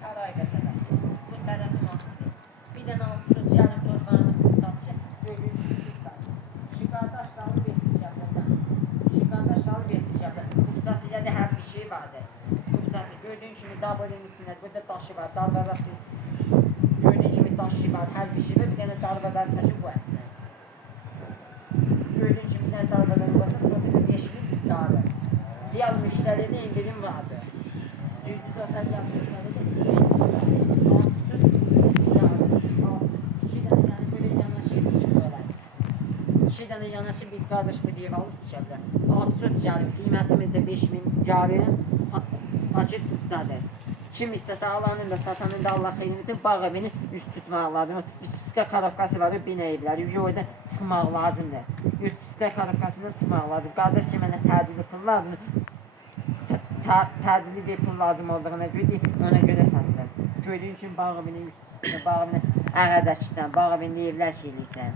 saray qəsəbəsi. Bu tərəsi Nasri. Bir dənə 600 yarım torpağımın çıxdatışı. Bölüncü tutlar. İki qardaş qalıb Eftişəblədən. İki qardaş qalıb Eftişəblədən. Buxcası gədə hər bir şey vardı. Buxcası gördüyün kimi dabolun içində. Burada daşı var. Darvazası. Gördüyün kimi daşı var. Hər bir şey var. Bir dənə darvazanın təki bu ətdə. Gördüğün gibi bir tane darbeleri varsa sonra 5000 kârı. Diğer müşteride indirim vardı. Dünkü zaten diğer müşteride indirim vardı. 2 tane yani böyle yanaşı böyle. 2 tane yanaşı bir kardeş bir diye alıp dışarıda. 600 yani kıymetimizde 5000 kârı açık tutsadı. Kim istese alanın da satanın da Allah xeyirimizi bağ evini üst tutmaq lazım. Üst psika karafkası var, bina evləri. Yolda çıxmaq lazımdır. Üst psika karafkasından çıxmaq lazım. Qardaş ki, mənə tədili pul lazım. Tədili deyə pul lazım olduğuna görə ona görə satılır. Gördüyün kimi bağ evini üst bağ evini əğəz açırsan, bağ evində evlər şeyləyirsən.